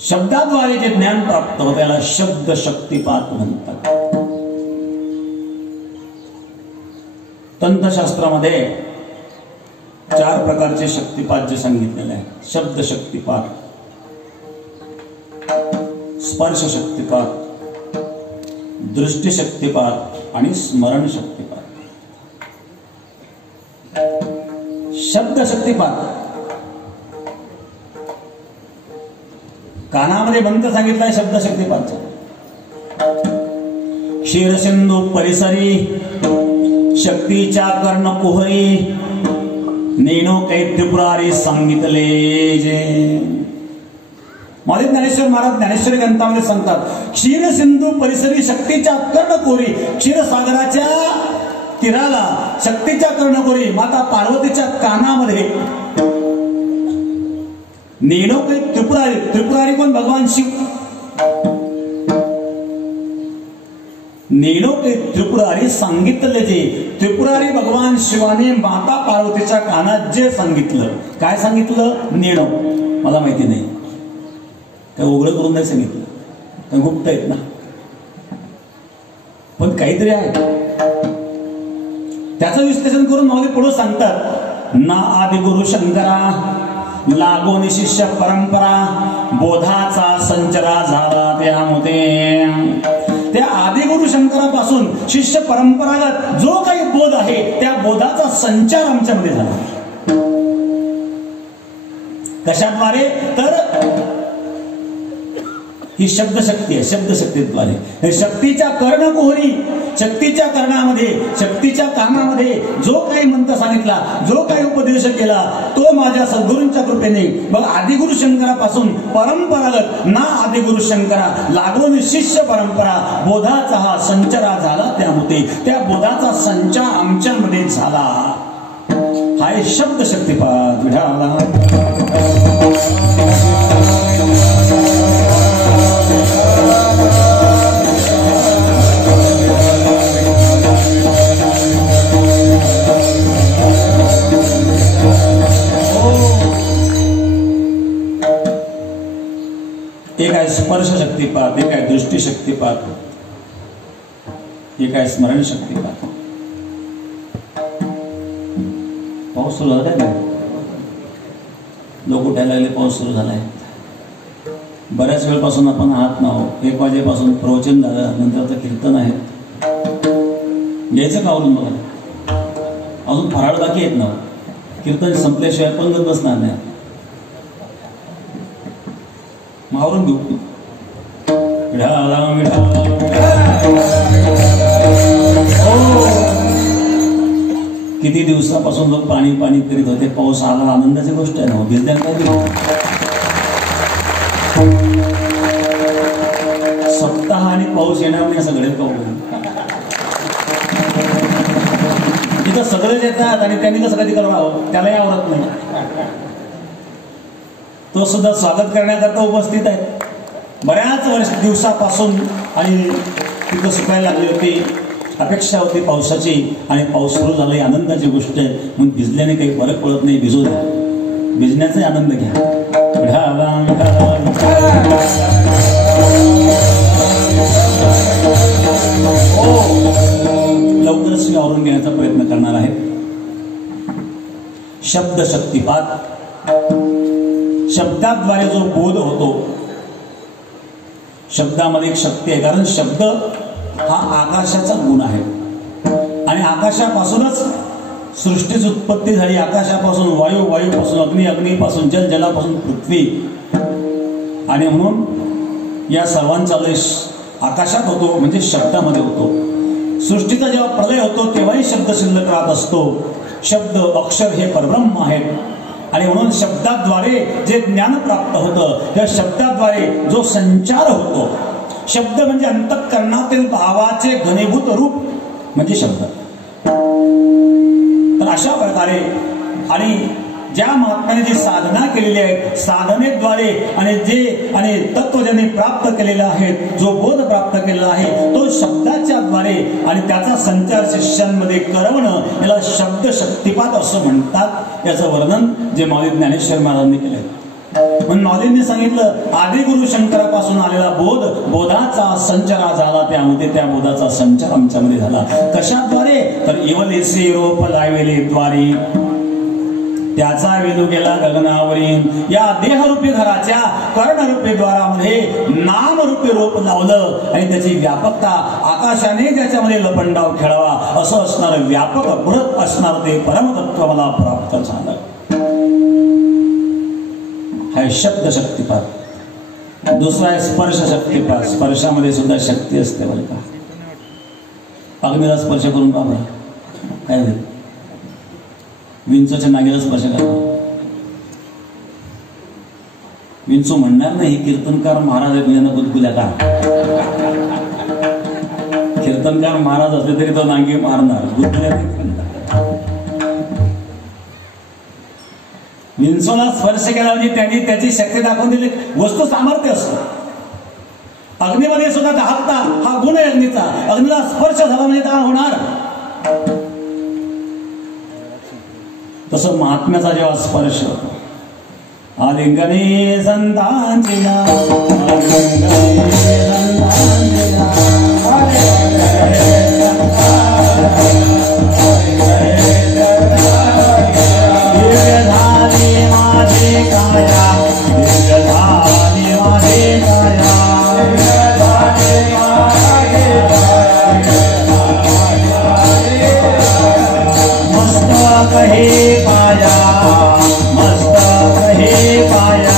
शब्दाद्वारे जे ज्ञान प्राप्त होतं त्याला शब्द शक्तिपात म्हणतात. तंत्रशास्त्रामध्ये 4 प्रकारचे शक्तिपात जे सांगितलेले आहे. शब्द शक्तिपात, स्पर्श शक्तिपात, दृष्टी शक्तिपात आणि स्मरण शक्तिपात. शब्द शक्तिपात, कानामध्ये मंत्र सांगितलाय शब्द शक्तिपातचा. क्षीरसिंधू परिसरी शक्तीच्या कर्ण कुहरी नेनो कै त्रिपुरारी सांगितले जे. माझे ज्ञानेश्वर महाराज ज्ञानेश्वरी ग्रंथामध्ये सांगतात, क्षीरसिंधू परिसरी शक्तीच्या कर्णकोरी, क्षीरसागराच्या तीराला शक्तीच्या कर्णकोरी माता पार्वतीच्या कानामध्ये नेनो कै त्रिपुरारी. त्रिपुरारी कोण? भगवान शिव. नेनो कै त्रिपुरारी सांगितले जे. त्रिपुरारी भगवान शिवाने माता पार्वतीच्या कानात जे सांगितलं, काय सांगितलं? नेणो. मला माहिती नाही, काय उघडं करून नाही सांगितलं, काय गुप्त आहेत ना, पण काहीतरी आहे. त्याचं विश्लेषण करून माऊली पुढे सांगतात, ना आदिगुरु शंकरा लागोनी शिष्य परंपरा बोधाचा संचरा झाला त्यामध्ये. त्या आदिगुरु शंकरापासून शिष्य परंपरागत जो काही बोध आहे त्या बोधाचा संचार आमच्यामध्ये झाला. कशाद्वारे? तर ही शब्दशक्ती आहे. शब्दशक्तीद्वारे हे शक्तीच्या कर्णकुहरी, शक्तीच्या कर्णामध्ये, शक्तीच्या कानामध्ये जो काही मंत्र सांगितला, जो काही उपदेश केला, तो माझ्या सद्गुरूंच्या कृपेने बघ आदिगुरु शंकरापासून परंपरागत ना आदिगुरु शंकरा लागून शिष्य परंपरा बोधाचा हा संचार झाला. त्यामुळे त्या बोधाचा संचार आमच्यामध्ये झाला. हा आहे शब्दशक्तीपात. विढाला एक आहे स्पर्श शक्तिपात, एक आहे दृष्टी शक्तिपात, एक आहे स्मरण शक्तिपात. पाऊस सुरू झालाय का? लोक उठायला लागले, पाऊस सुरू झालाय. बऱ्याच वेळपासून आपण आहात ना. 1 वाजेपासून प्रवचन झालं, नंतर आता कीर्तन आहे. यायचं का आवरून? बघा अजून फराळ बाकी आहेत ना. कीर्तन संपल्याशिवाय पण गत बसणार नाही. आवरून घेऊ. किती दिवसापासून लोक पाणी पाणी करीत होते. पाऊस आला, आनंदाची गोष्ट आहे ना. भिजल्या काय सप्ताह आणि पाऊस येणार नाही सगळे कळून. तिथं सगळेच येतात आणि त्यांनी कसं कधी करावं त्यालाही आवडत नाही. तो सुद्धा स्वागत करण्याकरता उपस्थित आहे. बऱ्याच दिवसापासून आणि तिथं सुकायला लागली होती. अपेक्षा होती पावसाची आणि पाऊस सुरू झाला. ही आनंदाची गोष्ट आहे. म्हणून भिजल्याने काही फरक पडत नाही. भिजू द्या, भिजण्याचा आनंद घ्या. लवकरच मी आवरून घेण्याचा प्रयत्न करणार आहे. शब्द शक्तिपात, शब्दाद्वारे जो बोध होतो. शब्दामध्ये एक शक्ती आहे, कारण शब्द हा आकाशाचा गुण आहे आणि आकाशापासूनच सृष्टीची उत्पत्ती झाली. आकाशापासून वायू, वायूपासून अग्नी, अग्नीपासून जल, जलापासून पृथ्वी. आणि म्हणून या सर्वांचा लय आकाशात होतो, म्हणजे शब्दामध्ये होतो. सृष्टीचा जेव्हा प्रलय होतो तेव्हाही शब्द शिल्लक राहत असतो. शब्द अक्षर हे परब्रह्म आहेत आणि म्हणून शब्दाद्वारे जे ज्ञान प्राप्त होतं, त्या शब्दाद्वारे जो संचार होतो, शब्द म्हणजे अंतःकरणातील भावाचे घनीभूत रूप म्हणजे शब्द. तर अशा प्रकारे आणि ज्या महात्म्याने जी साधना केलेली आहे, साधनेद्वारे आणि तत्व ज्यांनी प्राप्त केलेला आहे, जो बोध प्राप्त केलेला आहे, तो शब्दाच्या द्वारे आणि त्याचा संचार शिष्यांमध्ये करवणं, याला शब्द शक्तिपात असं म्हणतात. याचं वर्णन जे माऊली ज्ञानेश्वर महाराजांनी केलंय. म्हणून माऊलींनी सांगितलं, आदि गुरु शंकरापासून आलेला बोध, बोधाचा संचार झाला, त्यामध्ये त्या बोधाचा संचार आमच्यामध्ये झाला. कशाद्वारे? तर इवलेसे रोप लावेले द्वारे, त्याचा वेदू गेला गगनावरील. या देहरूपी घराच्या कर्णरूपी द्वारामध्ये नामरूपी रोप लावलं आणि त्याची व्यापकता आकाशाने ज्याच्यामध्ये लपंडाव खेळावा असं असणार व्यापक बृहत असणार ते परमतत्व मला प्राप्त झालं. हा शब्द शक्तिपात. दुसरा आहे स्पर्श शक्तिपात. स्पर्शामध्ये सुद्धा शक्ती असते बरं का. अग्नीला स्पर्श करून बाबा काय होईल? विंचूच्या नागेला स्पर्श करा. विंचू म्हणणार नाही कीर्तनकार महाराज गुदगुल्या का. कीर्तनकार महाराज असले तरी तो नांगी मारणार, गुदगुल्या. विंचूला स्पर्श केला म्हणजे त्यांनी त्याची शक्ती दाखवून दिली. वस्तू सामर्थ्य असतं. अग्नीमध्ये सुद्धा दाहकता हा गुण आहे अग्नीचा. अग्नीला स्पर्श झाला म्हणजे दाह होणार. तसं महात्म्याचा जेव्हा स्पर्श होतो, आलिंगने संतांचिया, माझे काया, माझे काया, मस्तक हे पाया, मस्तक हे पाया,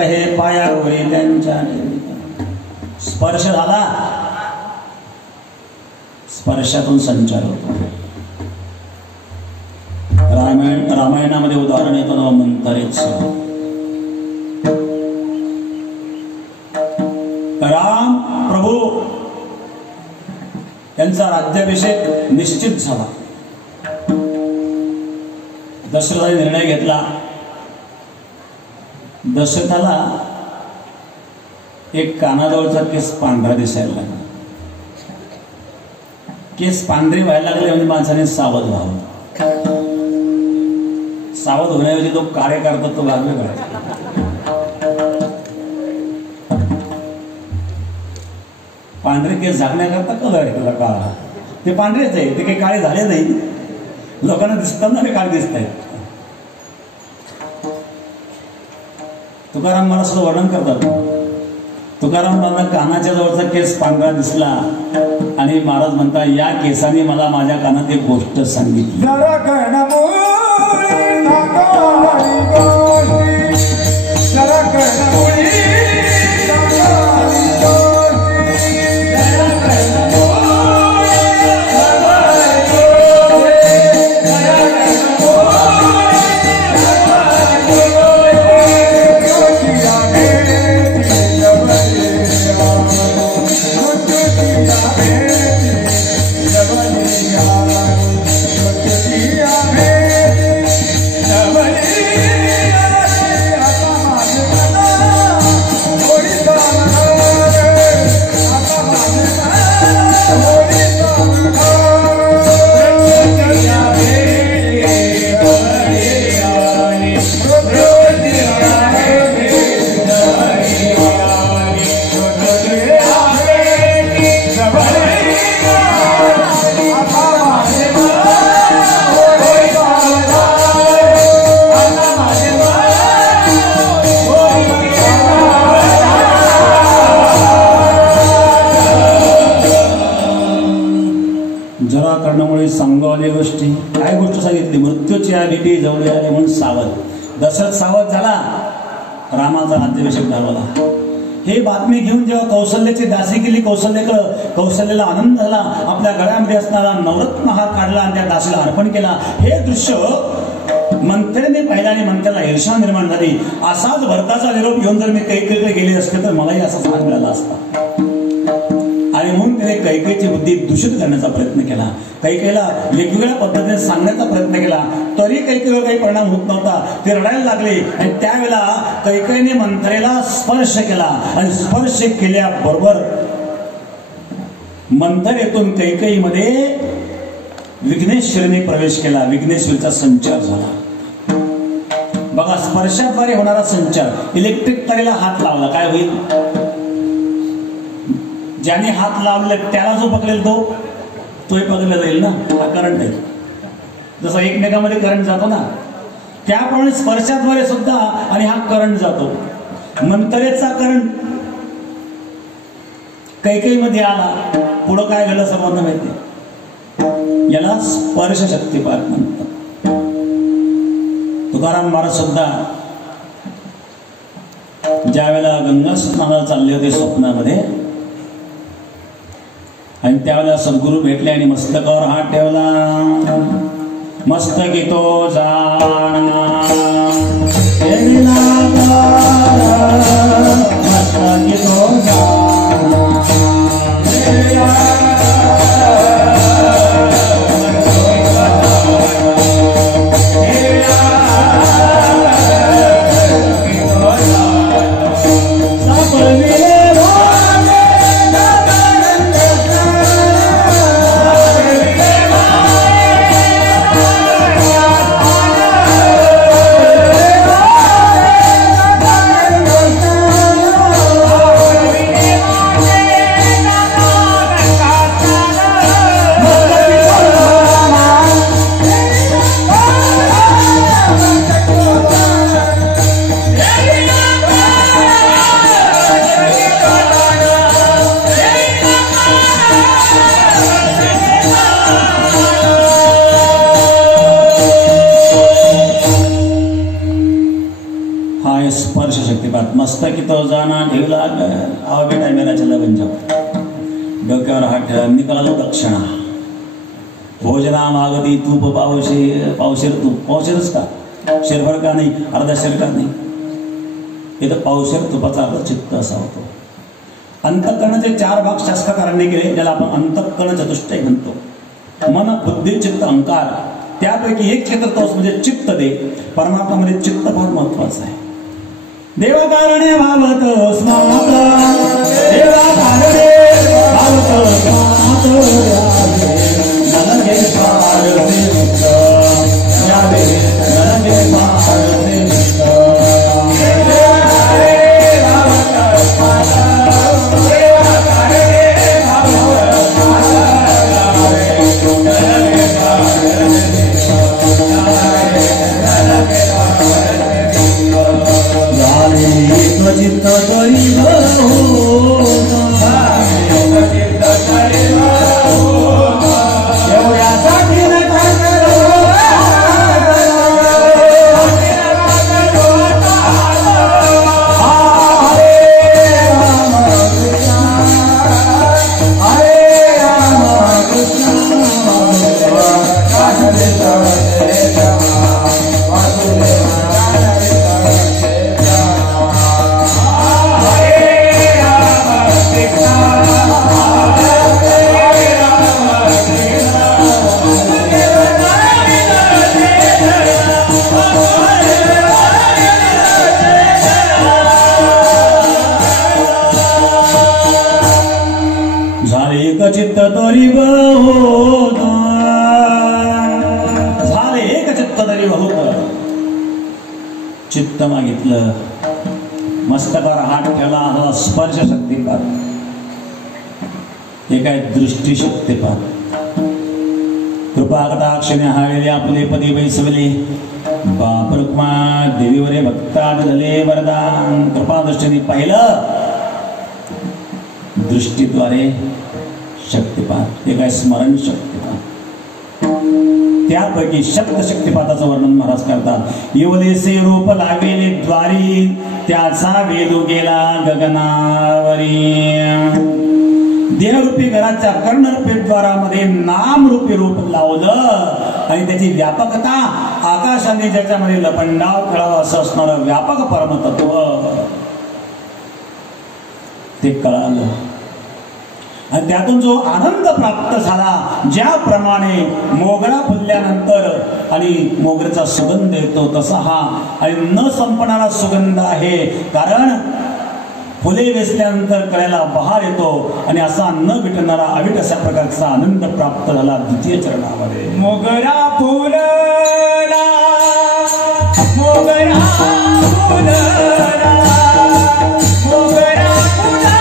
हे पायावरी त्यांच्या. स्पर्श झाला, स्पर्शातून संचार होतो. रामायणामध्ये उदाहरण येतो मंथरेच. राम प्रभू यांचा राज्याभिषेक निश्चित झाला. दशरथाने निर्णय घेतला. दशरथाला एक कानाजवळचा केस पांढरा दिसायला लागला. केस पांढरे व्हायला लागले म्हणजे माणसाने सावध व्हावं. सावध होण्याऐवजी तो कार्य करतात तो भाग वेगळा. पांढरे केस झाकण्याकरता कलर आहे त्याला काळा. ते पांढरेच आहे, ते काही काळे झाले नाही. लोकांना दिसताना ते काळे दिसत आहेत. तुकाराम मला सुद्धा वर्णन करतात. तुकारामांना कानाच्या जवळचा केस पांढरा दिसला आणि महाराज म्हणतात, या केसाने मला माझ्या कानात एक गोष्ट सांगितली. Yeah. बेटी जवळ आले म्हणून सावध. दशरथ सावध झाला, रामाचा राज्याभिषेक झाला. हे बातमी घेऊन जेव्हा कौशल्याची दासी गेली कौशल्याकडं, कौशल्याला आनंद झाला. आपल्या गळ्यामध्ये असणारा नवरत्न हार काढला आणि त्या दासीला अर्पण केला. हे दृश्य मंत्र्याने पाहिलं आणि मंत्र्याला ईर्ष्या निर्माण झाली. असाच भरताचा निरोप घेऊन जर मी कैकेयीकडे गेले असते तर मलाही असा मान मिळाला असता. आणि म्हणून त्याने कैकेयीची बुद्धी दूषित करण्याचा प्रयत्न केला. कैकेयीला वेगवेगळ्या पद्धतीने सांगण्याचा प्रयत्न केला, तरी कैकेयीवर काही परिणाम होत नव्हता. ते रडायला लागले आणि त्यावेळेला कैकेयीने मंत्रेला स्पर्श केला आणि स्पर्श केल्याबरोबर मंथरेतून कैकेयीमध्ये विघ्नेश्वरीने प्रवेश केला. विघ्नेश्वरीचा संचार झाला. बघा, स्पर्शाद्वारे होणारा संचार. इलेक्ट्रिक तारेला हात लावला काय होईल? ज्याने हात लावले त्याला जो पकडेल तोही पकडला जाईल ना. हा करंट आहे. जसा एकमेकांमध्ये करंट जातो ना, त्याप्रमाणे स्पर्शाद्वारे सुद्धा आणि हा करंट जातो. मंतरेचा करंट कैकेयीमध्ये आला. पुढं काय घडलं सर्वांना माहिती. याला स्पर्श शक्तिपात म्हणतात. तुकाराम महाराज सुद्धा ज्या वेळेला गंगा स्नानाला चालले होते स्वप्नामध्ये आणि त्यावेळेला सद्गुरू भेटले आणि मस्तकावर हात ठेवला. मस्तकी तो जाणा मस्तकी तो जाणा मस्तकी तो जाना ठेवला. आवा बेटा मेरा चला गंजा. डोक्यावर हात ठेवला. निकालो दक्षिणा. भोजना मागती तूप पावशेर तूप. पावशेरच का? शेरभर का नाही? अर्धा शेर का नाही? इथं पावशेर तुपाचा अर्थ चित्त असा होतो. अंतःकरणाचे 4 भाग शास्त्रकारांनी केले, ज्याला आपण अंतःकरण चतुष्टय म्हणतो. मन, बुद्धी, चित्त, अहंकार. त्यापैकी एक क्षेत्र म्हणजे चित्त दे. परमात्मामध्ये चित्त फार महत्वाचं आहे. देवा कारणे भावत स्मात, देवा कारणे भावत स्मात, नलगे पारते मुक्त, यावे नलगे पारते मुक्त. देवा कारणे भावत स्मात, देवा कारणे भावत स्मात, नलगे पारते मुक्त, यावे नलगे पारते मुक्त. चित्त तरी एवढ्यासाठी चित्त तरी बहुत झाले. एक चित्त तरी बहुत. चित्त मागितलं. मस्तकावर हात ठेवला. हा स्पर्श शक्तिपात. हे काय दृष्टी शक्तिपात. कृपा कटाक्षणे हाळले आपले पदी बैसवले. बाप रुक्मा देवीवरे भक्ता दिले वरदान. कृपा दृष्टीने पाहिलं. दृष्टीद्वारे शक्तिपात. हे काय स्मरण शक्तिपात. त्यापैकी शक्तिपाताचं वर्णन महाराज करतात. येवलेसे रूप लागेले द्वारी त्याचा वेदू गेला गगनावरी. देहरूपी घराच्या कर्णरूपी द्वारामध्ये नामरूपी रूप लावलं आणि त्याची व्यापकता आकाशाने ज्याच्यामध्ये लपंडाव खेळावं असं असणारं व्यापक परमतत्व ते कळालं. आणि त्यातून जो आनंद प्राप्त झाला, ज्याप्रमाणे मोगरा फुलल्यानंतर आणि मोगऱ्याचा सुगंध येतो तसा हा आणि न संपणारा सुगंध आहे. कारण फुले वेचल्यानंतर कळ्याला बहार येतो आणि असा न विटणारा अविट अशा प्रकारचा आनंद प्राप्त झाला द्वितीय चरणामध्ये. मोगरा फुलला मोगरा फुलला मोगरा फुलला मोगरा फुलला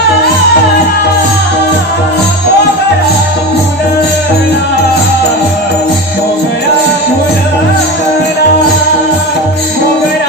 मोगरा फुलला मोगरा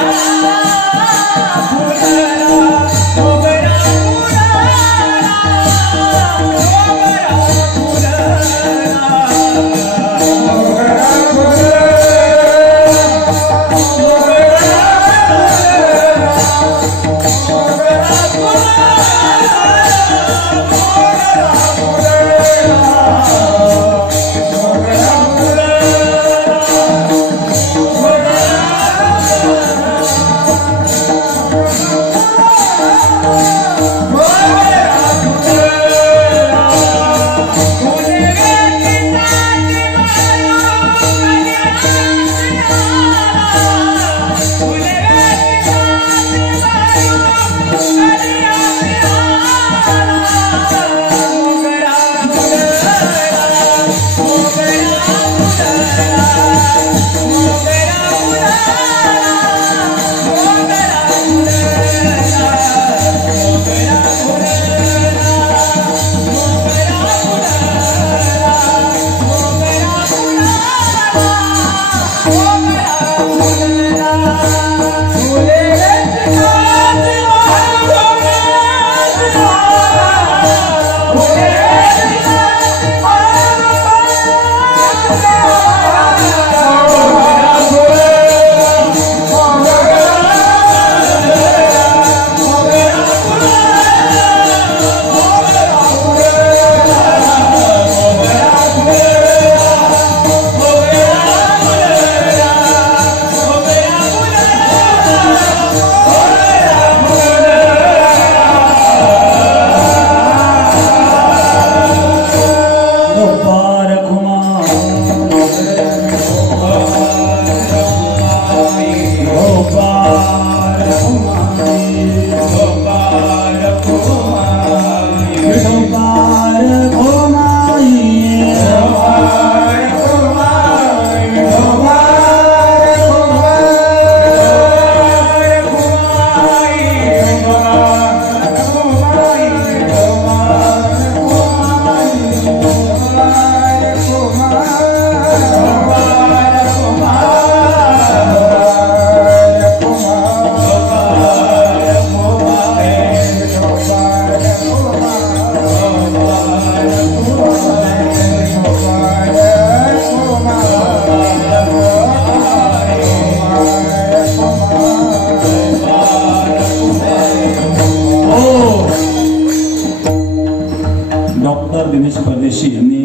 परदेशी यांनी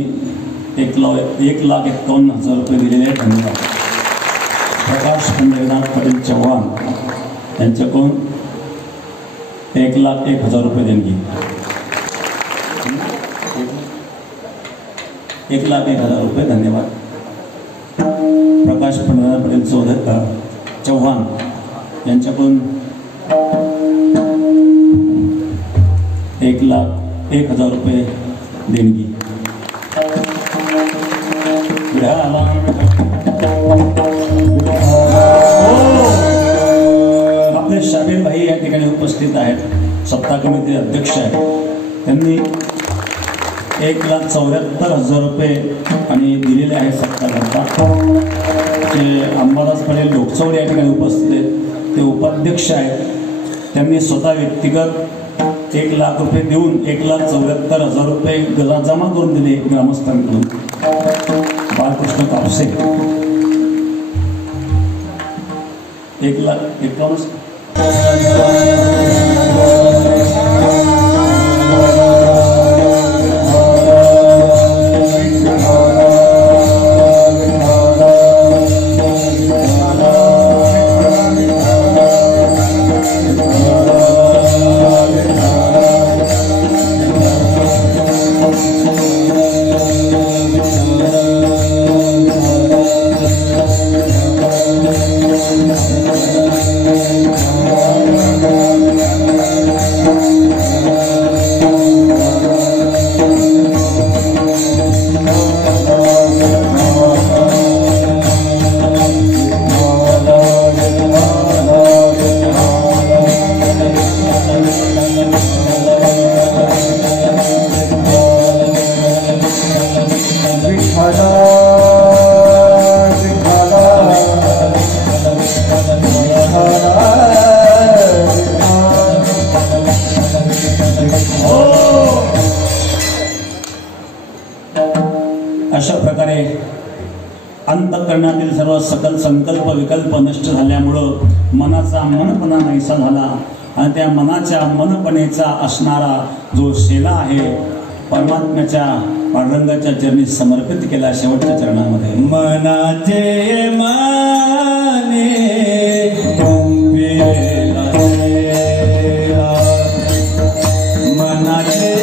1,51,000 रुपये दिलेले आहेत. धन्यवाद. प्रकाश पंढरीनाथ पटेल चव्हाण यांच्याकडून 1,01,000 रुपये देणगी. 1,01,000 रुपये. धन्यवाद. प्रकाश पंढरीनाथ पटेल चव्हाण यांच्याकडून 1,01,000 रुपये देणगी. आपले शाबीर भाई या ठिकाणी उपस्थित आहेत, सत्ता कमिटी अध्यक्ष आहेत. त्यांनी 1,74,000 रुपये आणि दिलेले आहेत सत्ताकरता. ते अंबादास पटेल लोकचौर या ठिकाणी उपस्थित आहेत, ते उपाध्यक्ष आहेत. त्यांनी स्वतः व्यक्तिगत 1,00,000 रुपये देऊन 1,74,000 रुपये जमा करून दिले ग्रामस्थांकडून. बाळकृष्ण कापसे 51 अशा प्रकारे अंतःकरणातील सर्व सकल संकल्प विकल्प नष्ट झाल्यामुळं मनाचा मनपणा नाहीसा झाला आणि त्या मनाच्या मनपणेचा असणारा जो शेला आहे परमात्म्याच्या पांडुरंगाच्या चरणी समर्पित केला शेवटच्या चरणामध्ये. मनाचे माने मनाचे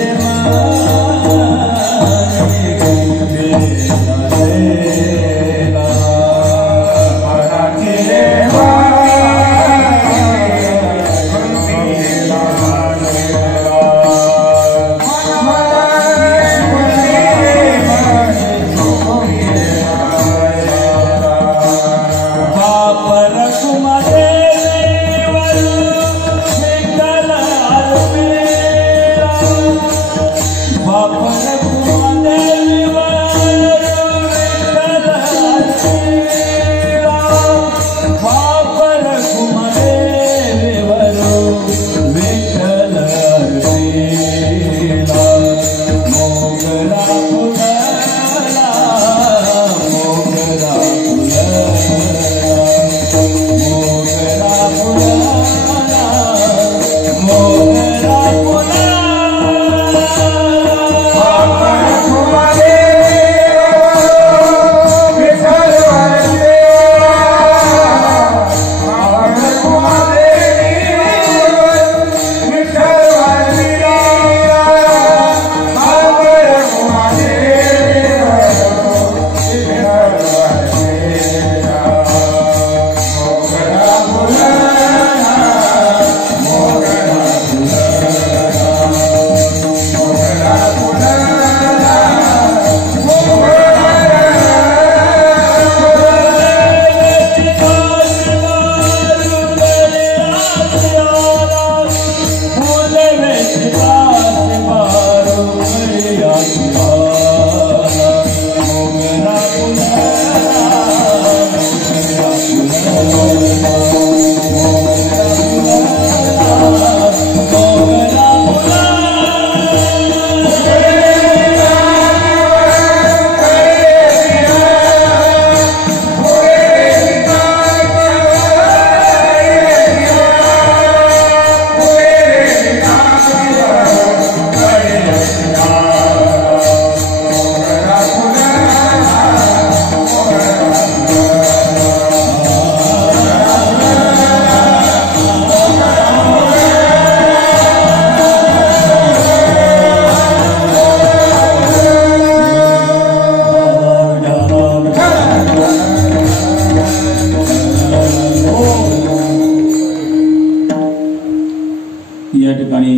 या ठिकाणी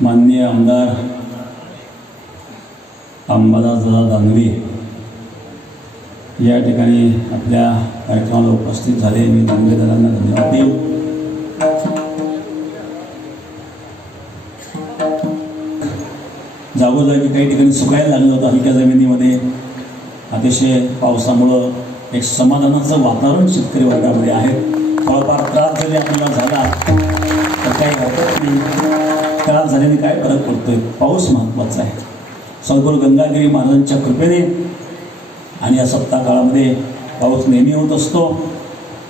माननीय आमदार अंबादासदादा दानवे या ठिकाणी आपल्या कार्यक्रमाला उपस्थित झाले. मी दानवे दादांना धन्यवाद देईन. जागोजागी काही ठिकाणी सुकायला लागलं होतं हलक्या जमिनीमध्ये. अतिशय पावसामुळं एक समाधानाचं वातावरण शेतकरी वर्गामध्ये आहे. थोडाफार त्रास जरी आपल्याला झाला तर काही हरकत नाही. त्रास झाल्याने काय फरक पडतोय? पाऊस महत्त्वाचा आहे. सद्गुरू गंगागिरी महाराजांच्या कृपेने आणि या सप्ताह काळामध्ये पाऊस नेहमी होत असतो.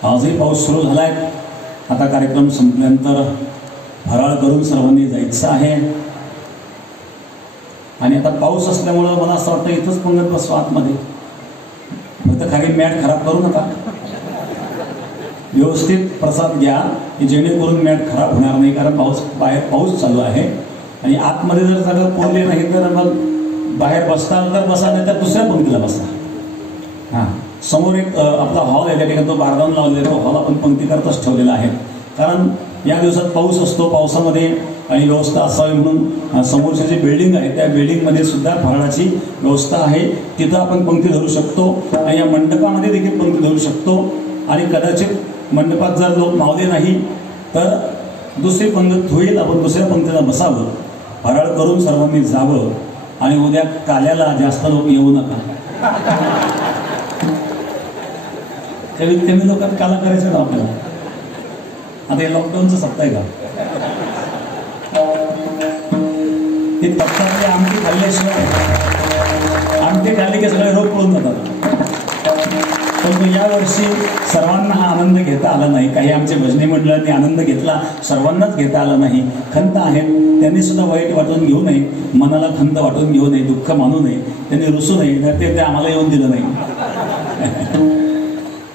आजही पाऊस सुरू झालाय. आता कार्यक्रम संपल्यानंतर फराळ करून सर्वांनी जायचं आहे. आणि आता पाऊस असल्यामुळं मला असं वाटतं इथंच पंगत बसतो आतमध्ये. फक्त खाली मॅट खराब करू नका. व्यवस्थित प्रसाद घ्या की जेणेकरून मॅट खराब होणार नाही. कारण बाहेर पाऊस चालू आहे आणि आतमध्ये जर सगळं पुरले नाही तर मग बाहेर बसताल तर बसा, नाही तर दुसऱ्या पंक्तीला बसा. हां, समोर एक आपला हॉल आहे, त्या ठिकाणी तो बारदान लावलेला तो हॉल आपण पंक्तीकरताच ठेवलेला आहे. कारण या दिवसात पाऊस असतो, पावसामध्ये आणि व्यवस्था असावी म्हणून समोरची जी बिल्डिंग आहे त्या बिल्डिंगमध्ये सुद्धा फराळाची व्यवस्था आहे. तिथं आपण पंक्ती धरू शकतो आणि या मंडपामध्ये देखील पंक्ती धरू शकतो. आणि कदाचित मंडपात जर लोक मावले नाही तर दुसरी पंगत होईल, आपण दुसऱ्या पंक्तीला बसावं, फराळ करून सर्वांनी जावं. आणि उद्या काल्याला जास्त लोक येऊ नका. कमीत कमी लोकात काला करायचं का आपल्याला? आता हे लॉकडाऊनचं सप्ताह आहे का? ते पक्षातले आमटी खाल्ल्याशिवाय, आमटी खाल्ली की सगळे रोग पळून जातात. पण यावर्षी सर्वांना हा आनंद घेता आला नाही. काही आमच्या भजनी मंडळांनी आनंद घेतला, सर्वांनाच घेता आला नाही. खंत आहेत, त्यांनी सुद्धा वाईट वाटून घेऊ नये, मनाला खंत वाटून घेऊ नये, दुःख मानू नये, त्यांनी रुसू नये. ते आम्हाला येऊन दिलं नाही.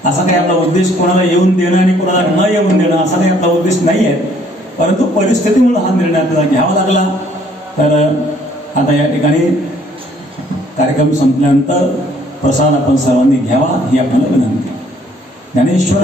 असा काही आपला उद्देश कोणाला येऊन देणं आणि कोणाला न येऊन देणं असा काही आपला उद्देश नाही आहे. परंतु परिस्थितीमुळे हा निर्णय आपल्याला घ्यावा लागला. तर आता या ठिकाणी कार्यक्रम संपल्यानंतर प्रसाद आपण सर्वांनी घ्यावा ही आपल्याला विनंती. ज्ञानेश्वर